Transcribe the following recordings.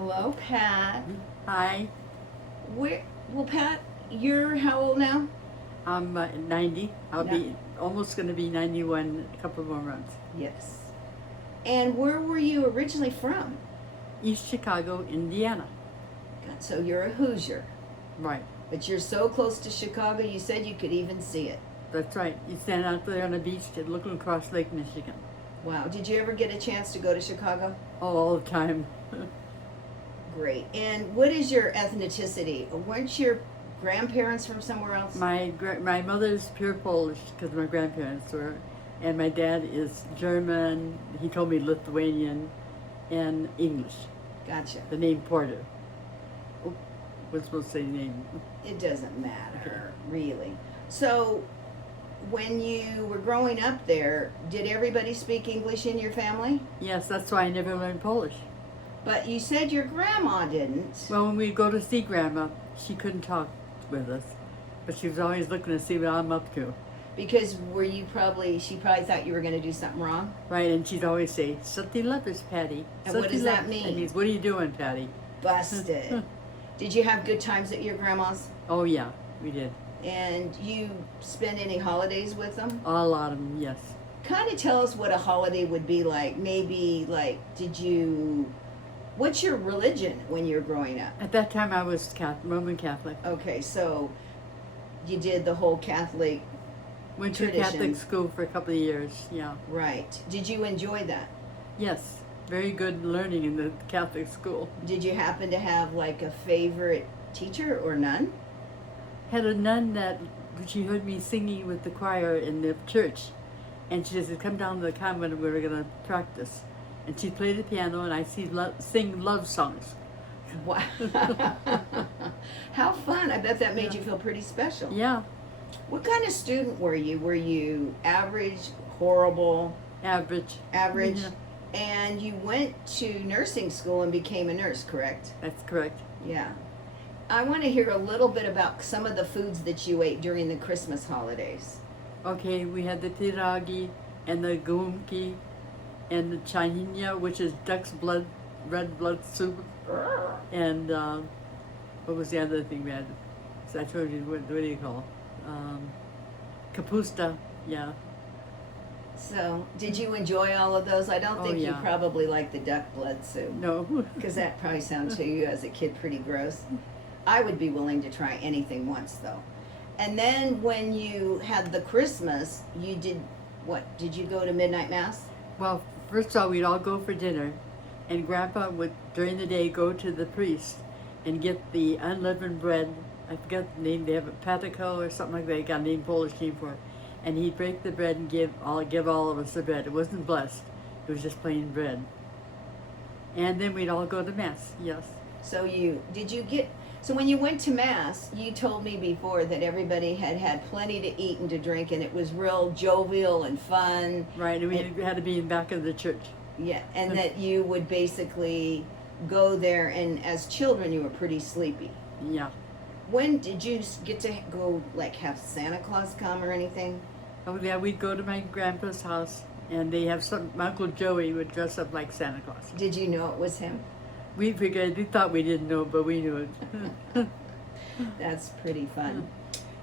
Hello, Pat. Hi, Well, Pat, you're how old now? I'm 90. I'll No. be almost going to be 91 in a couple more months. Yes. And where were you originally from? East Chicago, Indiana. God, so you're a Hoosier, Right, but you're so close to Chicago, you said you could even see it. that's right. You stand out there on the beach looking across Lake Michigan. Wow. Did you ever get a chance to go to Chicago? Oh, all the time. Great. And what is your ethnicity? Weren't your grandparents from somewhere else? My mother's pure Polish because my grandparents were, and my dad is German. He told me Lithuanian, and English. Gotcha. The name Porter. Oh, was supposed to say name. It doesn't matter, really. So, when you were growing up there, did everybody speak English in your family? Yes, that's why I never learned Polish. But you said your grandma didn't. Well, when we go to see Grandma, she couldn't talk with us, but she was always looking to see what I'm up to. Because she probably thought you were going to do something wrong. Right, and she'd always say, "Something letters, Patty." And what does that mean? That means, what are you doing, Patty? Busted. Did you have good times at your grandma's? Oh yeah, we did. And you spend any holidays with them? A lot of them, yes. Kind of tell us what a holiday would be like. Maybe, what's your religion when you were growing up? At that time, I was Roman Catholic. Okay, so you did the whole Catholic. Went to Tradition. Catholic school for a couple of years, yeah. Right. Did you enjoy that? Yes, very good learning in the Catholic school. Did you happen to have like a favorite teacher or none? Had a nun that she heard me singing with the choir in the church, and she said, "Come down to the convent, we were going to practice." And she played the piano, and I sing love songs. Wow. How fun. I bet that made you feel pretty special. Yeah, What kind of student were you? Were you average, horrible, average. average? Yeah, And you went to nursing school and became a nurse, correct? that's correct. Yeah. I want to hear a little bit about some of the foods that you ate during the Christmas holidays. Okay, we had the piragi and the gumki and the chahinia, which is duck's blood, red blood soup. And what was the other thing we had? So I told you, what do you call? Kapusta, yeah. So, did you enjoy all of those? I don't Oh, think you yeah. probably like the duck blood soup, No. because that probably sounded to you as a kid pretty gross. I would be willing to try anything once, though. And then when you had the Christmas, you did what? Did you go to midnight mass? Well, first of all, we'd all go for dinner, and Grandpa would, during the day, go to the priest and get the unleavened bread. I forget the name. They have a patico or something like that. They got a name, Polish name for it. And he'd break the bread and give all of us the bread. It wasn't blessed. It was just plain bread. And then we'd all go to mass. Yes. So so when you went to mass, you told me before that everybody had had plenty to eat and to drink, and it was real jovial and fun. Right. And we had to be in back of the church. Yeah, and that you would basically go there, and as children, you were pretty sleepy. Yeah. When did you get to go, like, have Santa Claus come or anything? Oh yeah, we'd go to my grandpa's house, and they have my Uncle Joey would dress up like Santa Claus. Did you know it was him? We thought we didn't know, but we knew it. That's pretty fun.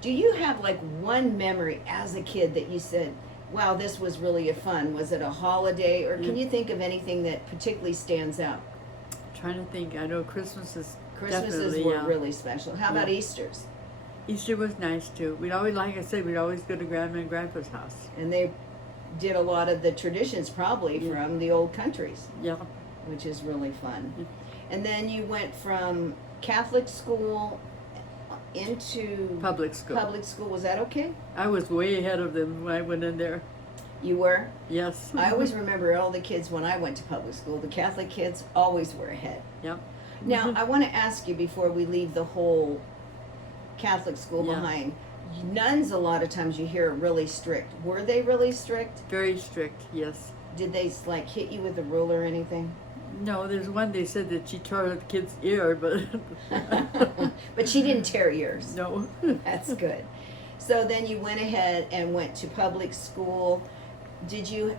Do you have, like, one memory as a kid that you said, wow, this was really fun? Was it a holiday, or can you think of anything that particularly stands out? Trying to think. I know Christmases Christmases were really special. How about Yeah. Easter's? Easter was nice too. We'd always, like I said, we'd always go to Grandma and Grandpa's house. And they did a lot of the traditions probably Yeah. from the old countries, Yeah. which is really fun. Yeah. And then you went from Catholic school into Public school. public school. Was that okay? I was way ahead of them when I went in there. You were? Yes. I always remember all the kids when I went to public school. The Catholic kids always were ahead. Yeah. Now, I want to ask you before we leave the whole Catholic school Yeah. behind. Nuns, a lot of times you hear, are really strict. Were they really strict? Very strict. Yes. Did they like hit you with a ruler or anything? No, there's one they said that she tore the kid's ear, but But she didn't tear yours. no. That's good. So then you went ahead and went to public school. Did you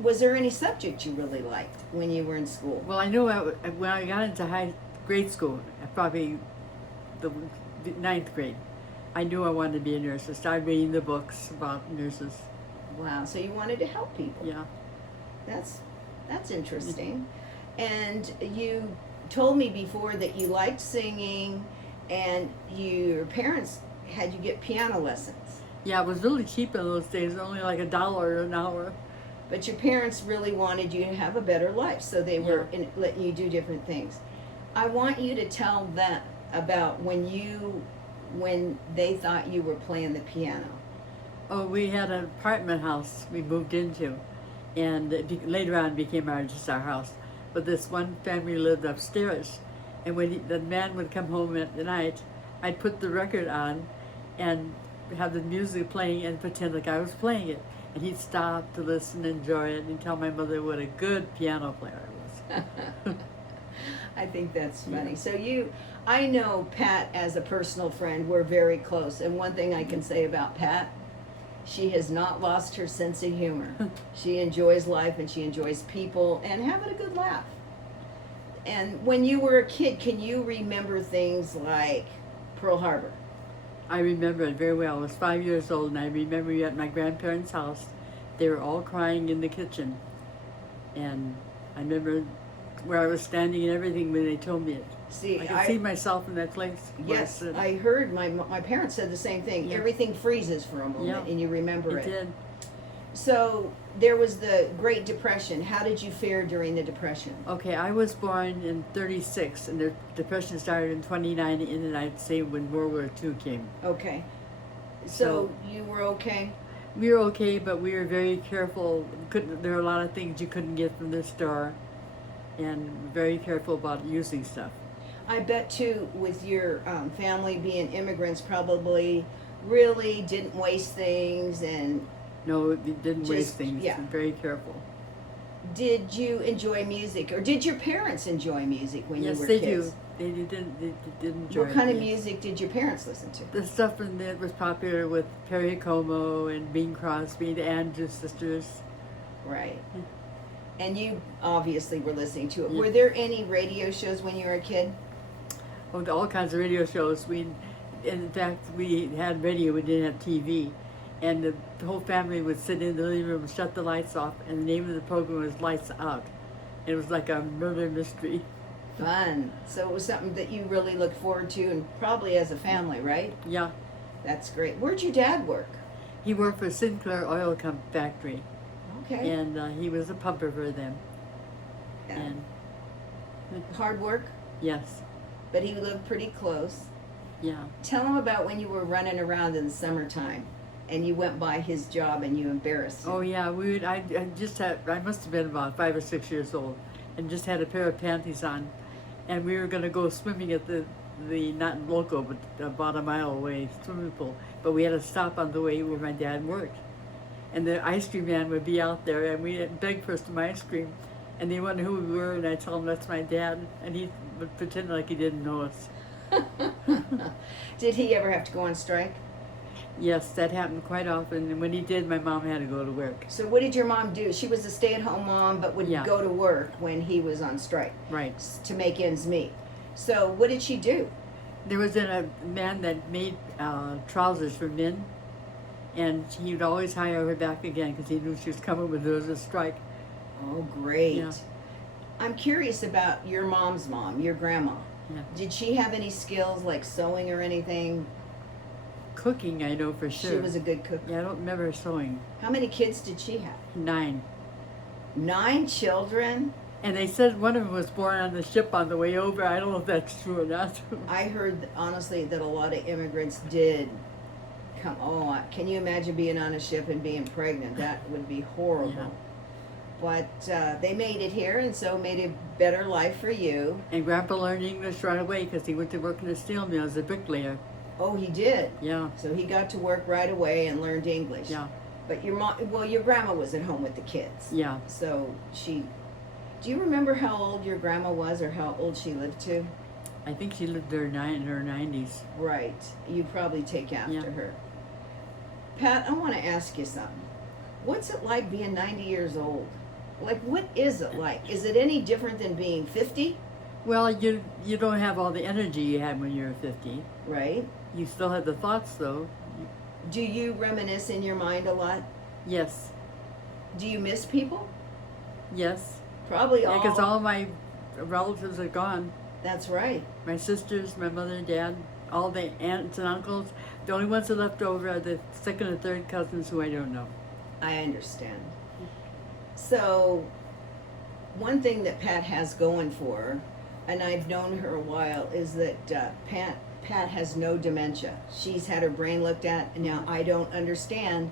Was there any subject you really liked when you were in school? Well, I knew when I got into grade school, probably the ninth grade, I knew I wanted to be a nurse. I started reading the books about nurses. Wow, so you wanted to help people. Yeah. That's interesting. And you told me before that you liked singing, and your parents had you get piano lessons. Yeah, it was really cheap in those days, only like $1 an hour. But your parents really wanted you to have a better life, so they were letting you do different things. I want you to tell them about when they thought you were playing the piano. Oh, we had an apartment house we moved into, and later on became just our house. But this one family lived upstairs, and when the man would come home at the night, I'd put the record on and have the music playing and pretend like I was playing it. And he'd stop to listen, enjoy it, and tell my mother what a good piano player I was. I think that's funny. So I know Pat as a personal friend. We're very close. And one thing I can say about Pat, she has not lost her sense of humor. She enjoys life and she enjoys people and having a good laugh. And when you were a kid, can you remember things like Pearl Harbor? I remember it very well. I was 5 years old, and I remember you at my grandparents' house. They were all crying in the kitchen. And I remember where I was standing and everything when they told me it. See, I could see myself in that place. Yes, I heard my parents said the same thing. Yeah. Everything freezes for a moment, Yeah. and you remember it. It did. So there was the Great Depression. How did you fare during the Depression? Okay, I was born in 36, and the Depression started in 29 in the United States when World War II came. Okay. So you were okay? We were okay, but we were very careful. There were a lot of things you couldn't get from the store, and very careful about using stuff. I bet too, with your family being immigrants, probably really didn't waste things. And No, we didn't waste Just- things. yeah. Very careful. did you enjoy music, or did your parents enjoy music when Yes, you were they kids? do. They did enjoy What kind of it. music did your parents listen to? The stuff that was popular with Perry Como and Bing Crosby, the Andrews sisters. Right. And you obviously were listening to it. Yeah. Were there any radio shows when you were a kid? Oh, all kinds of radio shows. In fact, we had radio. We didn't have TV, and the whole family would sit in the living room, shut the lights off, and the name of the program was Lights Out. It was like a murder mystery. Fun. So it was something that you really looked forward to, and probably as a family, right? Yeah, That's great. Where'd your dad work? he worked for Sinclair Oil Factory, Okay. and he was a pumper for them. Yeah. And Hard work, yes, but he lived pretty close. yeah. Tell him about when you were running around in the summertime and you went by his job and you embarrassed him. Oh yeah, I must have been about 5 or 6 years old, and just had a pair of panties on, and we were gonna go swimming at the not local but about a mile away swimming pool, but we had to stop on the way where my dad worked, and the ice cream man would be out there, and we begged for some ice cream, and they wondered who we were, and I told them that's my dad, and he would pretend like he didn't know us. Did he ever have to go on strike? Yes, that happened quite often, and when he did, my mom had to go to work. So what did your mom do? She was a stay-at-home mom, but would Yeah. go to work when he was on strike Right. to make ends meet. So what did she do? There was a man that made trousers for men, and he would always hire her back again because he knew she was coming when there was a strike. Oh, great. Yeah. I'm curious about your mom's mom, your grandma. Yeah. Did she have any skills like sewing or anything? Cooking, I know for sure. She was a good cook. Yeah, I don't remember sewing. How many kids did she have? 9. 9 children? And they said one of them was born on the ship on the way over. I don't know if that's true or not. I heard, honestly, that a lot of immigrants did come. Oh, can you imagine being on a ship and being pregnant? That would be horrible. Yeah. But they made it here, and so made a better life for you. And Grandpa learned English right away because he went to work in a steel mill as a bricklayer. Oh, he did. Yeah, So he got to work right away and learned English. yeah, But your mom, well, your grandma was at home with the kids. yeah. So do you remember how old your grandma was or how old she lived to? I think she lived there in her 90s. Right. You probably take after Yeah. her. Pat, I want to ask you something. What's it like being 90 years old? Like, what is it like? Is it any different than being 50? Well, you don't have all the energy you had when you were 50. Right? You still have the thoughts, though. Do you reminisce in your mind a lot? Yes, Do you miss people? yes. Probably all. Because all my relatives are gone. That's right. My sisters, my mother and dad, all the aunts and uncles. The only ones that are left over are the second and third cousins who I don't know. I understand. So, one thing that Pat has going for her, and I've known her a while, is that Pat has no dementia. She's had her brain looked at, and now I don't understand.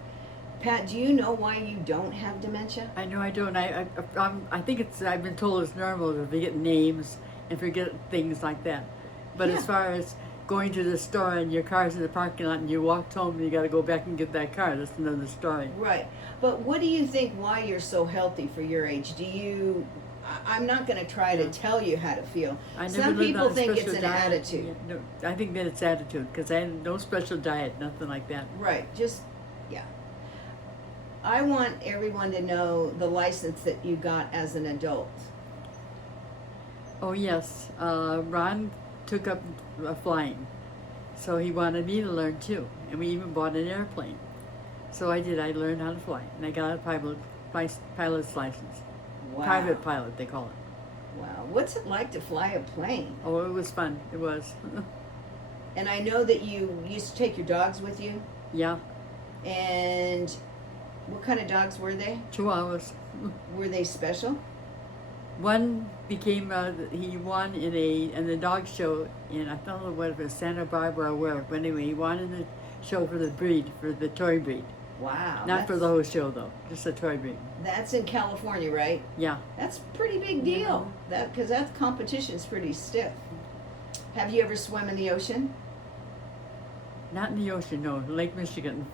Pat, do you know why you don't have dementia? I know I don't. I think it's. I've been told it's normal to forget names and forget things like that. But Yeah. as far as going to the store and your car's in the parking lot and you walked home and you got to go back and get that car, that's another story. Right. But what do you think why you're so healthy for your age? Do you I'm not going to try to tell you how to feel. I never Some lived people on a think it's special an diet. attitude. Yeah, no, I think that it's attitude because I had no special diet, nothing like that. Right. Just yeah. I want everyone to know the license that you got as an adult. Oh yes, Ron took up flying, so he wanted me to learn too, and we even bought an airplane. So I did. I learned how to fly, and I got a pilot's license. Wow. Private pilot, they call it. Wow. What's it like to fly a plane? Oh, it was fun. It was. And I know that you used to take your dogs with you. Yeah, And what kind of dogs were they? Chihuahuas. Were they special? One became he won in the dog show in I don't know what it was, Santa Barbara or where, but anyway he won in the show for the breed, for the toy breed. Wow. Not for the whole show though, just a toy breed. That's in California, right? Yeah. That's a pretty big deal. Because that competition's pretty stiff. Have you ever swum in the ocean? Not in the ocean, no, Lake Michigan.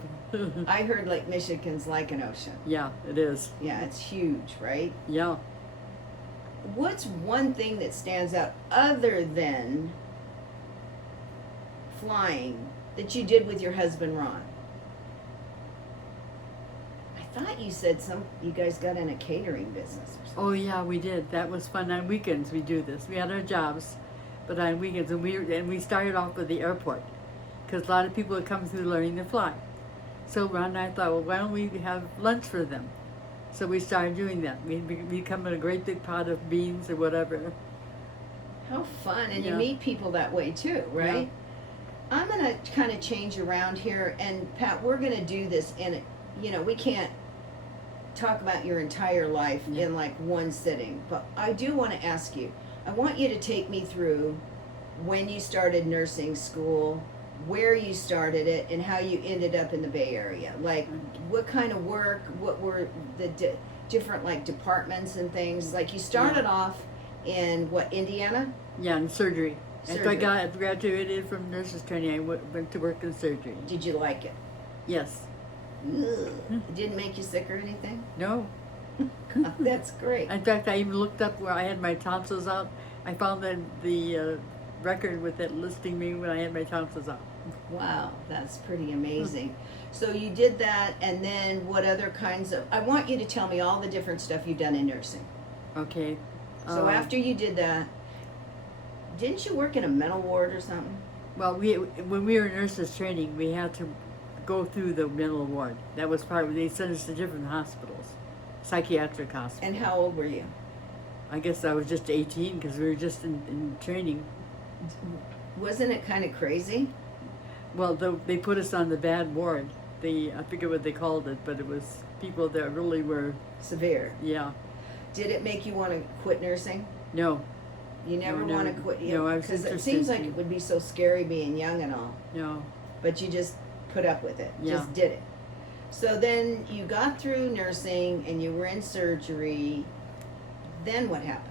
I heard Lake Michigan's like an ocean. Yeah, it is. Yeah, it's huge, right? Yeah. What's one thing that stands out other than flying that you did with your husband Ron? I thought you said you guys got in a catering business or something. Oh yeah, we did. That was fun. On weekends we do this. We had our jobs, but on weekends, and we started off with the airport, because a lot of people would come through learning to fly. So Ron and I thought, well, why don't we have lunch for them? So we started doing that. We'd come in a great big pot of beans or whatever. How fun, and you Yeah. meet people that way too, right? Yeah. I'm gonna kind of change around here, and Pat, we're gonna do this in, we can't talk about your entire life Yeah. in like one sitting, but I do want to ask you, I want you to take me through when you started nursing school, where you started it, and how you ended up in the Bay Area. Like, what kind of work, what were the different like departments and things? Like, you started off in what, Indiana? Yeah, and surgery. After I Surgery. graduated from nurses training, I went to work in surgery. Did you like it? Yes. Ugh. It didn't make you sick or anything? No. That's great. In fact, I even looked up where I had my tonsils out. I found the record with it listing me when I had my tonsils out. Wow, that's pretty amazing. So you did that, and then what other kinds of, I want you to tell me all the different stuff you've done in nursing. Okay. So after you did that, didn't you work in a mental ward or something? Well, when we were in nurses training, we had to go through the mental ward. That was part of. They sent us to different hospitals, psychiatric hospitals. And how old were you? I guess I was just 18 because we were just in training. Wasn't it kind of crazy? Well, they put us on the bad ward. I forget what they called it, but it was people that really were. Severe. Yeah. Did it make you want to quit nursing? No. You never No, want never. to quit? No, I was because it interested seems like to. it would be so scary being young and all. No. But you just put up with it. Yeah. Just did it. So then you got through nursing and you were in surgery. Then what happened?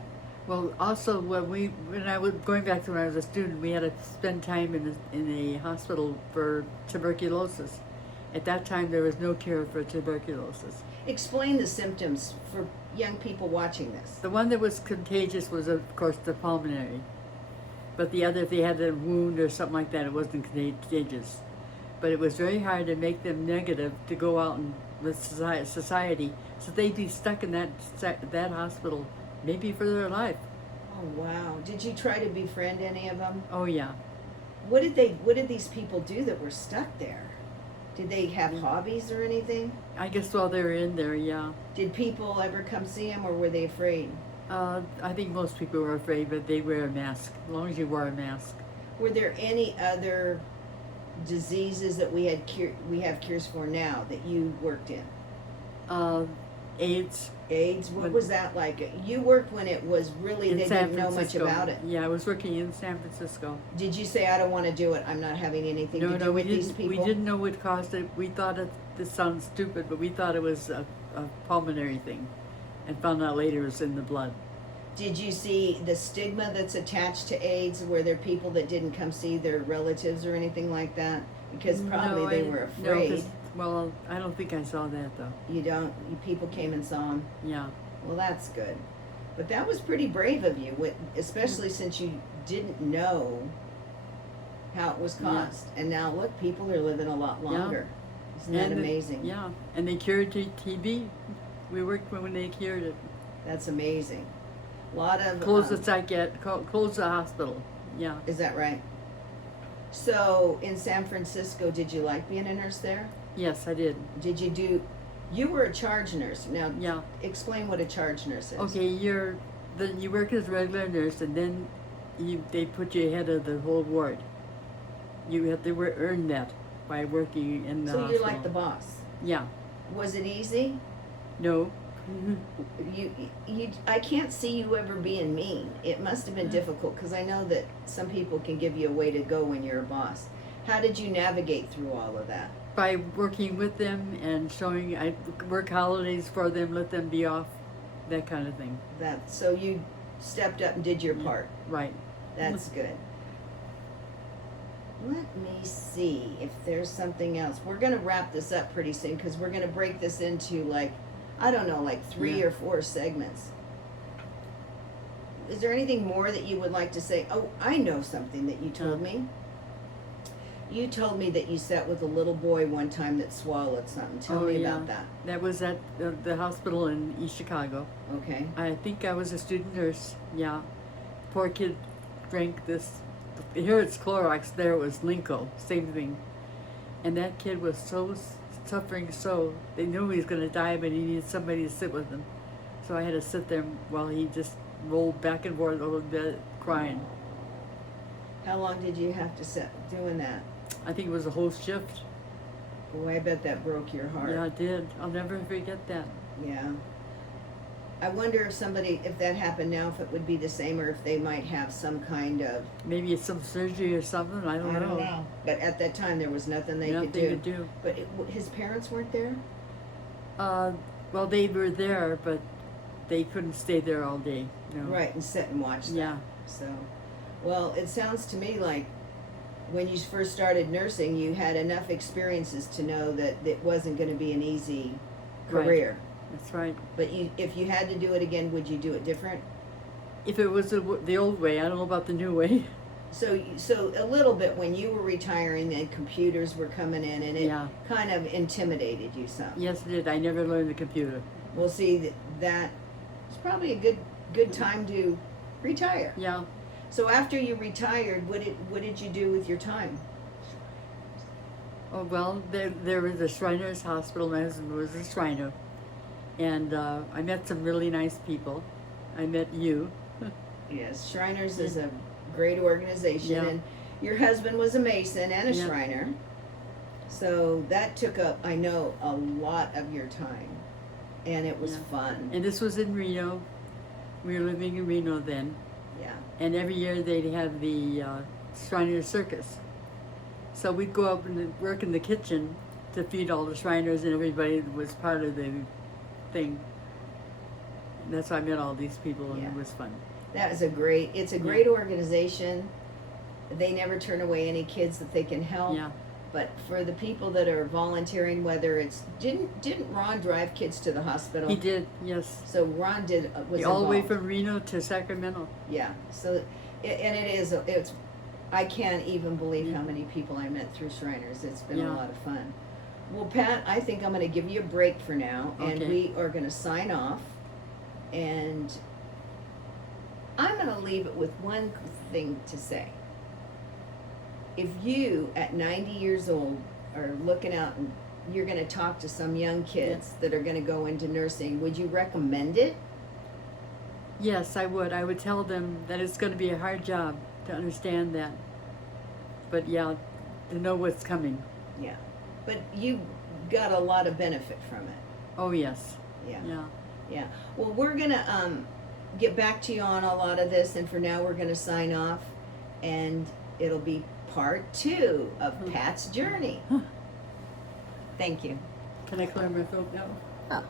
Well, also when I was going back to when I was a student, we had to spend time in a hospital for tuberculosis. At that time, there was no cure for tuberculosis. Explain the symptoms for young people watching this. The one that was contagious was, of course, the pulmonary. But the other, if they had a wound or something like that, it wasn't contagious. But it was very hard to make them negative to go out and society. So they'd be stuck in that hospital maybe for their life. Oh wow! Did you try to befriend any of them? Oh yeah. What did these people do that were stuck there? Did they have hobbies or anything? I guess while they were in there, yeah. Did people ever come see them, or were they afraid? I think most people were afraid, but they wear a mask. As long as you wear a mask. Were there any other diseases that we have cures for now that you worked in? AIDS. AIDS. What was that like? You worked when it was really they didn't know much about it. Yeah, I was working in San Francisco. Did you say I don't want to do it? I'm not having anything to do with these people. We didn't know what caused it. We thought this sounds stupid, but we thought it was a pulmonary thing, and found out later it was in the blood. Did you see the stigma that's attached to AIDS? Were there people that didn't come see their relatives or anything like that? Because probably they were afraid. Well, I don't think I saw that though. You don't? People came and saw them? Yeah. Well, that's good. But that was pretty brave of you, especially since you didn't know how it was caused. Yeah. And now look, people are living a lot longer. Yeah. Isn't that amazing? Yeah, and they cured TB. We worked when they cured it. That's amazing. A lot of... Close the hospital. Yeah. Is that right? So, in San Francisco, did you like being a nurse there? Yes, I did. You were a charge nurse. Now, yeah. Explain what a charge nurse is. Okay, you work as a regular nurse, and then they put you ahead of the whole ward. You have to earn that by working in the hospital. So you're like the boss? Yeah. Was it easy? No. I can't see you ever being mean. It must have been difficult, because I know that some people can give you a way to go when you're a boss. How did you navigate through all of that? By working with them and showing, I work holidays for them, let them be off, that kind of thing. So you stepped up and did your part. Right. That's good. Let me see if there's something else. We're going to wrap this up pretty soon, because we're going to break this into like 3 or 4 segments. Is there anything more that you would like to say? Oh, I know something that you told me. You told me that you sat with a little boy one time that swallowed something. Tell me about that. That was at the hospital in East Chicago. Okay. I think I was a student nurse. Yeah. Poor kid drank this. Here it's Clorox, there it was Linko, same thing. And that kid was suffering so. They knew he was going to die, but he needed somebody to sit with him. So I had to sit there while he just rolled back and forth over the bed crying. How long did you have to sit doing that? I think it was a whole shift. Boy, I bet that broke your heart. Yeah, it did. I'll never forget that. Yeah. I wonder if that happened now, if it would be the same, or if they might have some kind of... Maybe it's some surgery or something, I don't know. But at that time, there was nothing they could do. But his parents weren't there? Well, they were there, but they couldn't stay there all day. No. Right, and sit and watch them. Yeah. So, well, it sounds to me like when you first started nursing, you had enough experiences to know that it wasn't going to be an easy career. Right. That's right. But if you had to do it again, would you do it different? If it was the old way, I don't know about the new way. So a little bit when you were retiring and computers were coming in, and it kind of intimidated you some. Yes, it did. I never learned the computer. Well, see, that it's probably a good time to retire. Yeah. So after you retired, what did you do with your time? Oh, well, there was a Shriners Hospital. My husband was a Shriner. And I met some really nice people. I met you. Yes, Shriners is a great organization. And your husband was a Mason and a Shriner. So that took up, I know, a lot of your time. And it was fun. And this was in Reno. We were living in Reno then. Yeah. And every year they'd have the Shriners Circus. So we'd go up and work in the kitchen to feed all the Shriners, and everybody that was part of the thing. And that's how I met all these people, and it was fun. That is it's a great organization. They never turn away any kids that they can help. Yeah. But for the people that are volunteering, whether it's didn't Ron drive kids to the hospital? He did, yes. So Ron was all the way involved. from Reno to Sacramento. Yeah. So it's I can't even believe how many people I met through Shriners. It's been a lot of fun. Well, Pat, I think I'm gonna give you a break for now, and Okay. we are gonna sign off. And I'm gonna leave it with one thing to say. If you, at 90 years old, are looking out and you're gonna talk to some young kids that are gonna go into nursing, would you recommend it? Yes, I would. I would tell them that it's going to be a hard job to understand that. But yeah, to know what's coming. Yeah. But you got a lot of benefit from it. Oh, yes. Yeah. Yeah. Yeah. Well, we're gonna get back to you on a lot of this, and for now, we're gonna sign off, and it'll be part 2 of Pat's journey. Thank you. Can I clear my throat now? Oh.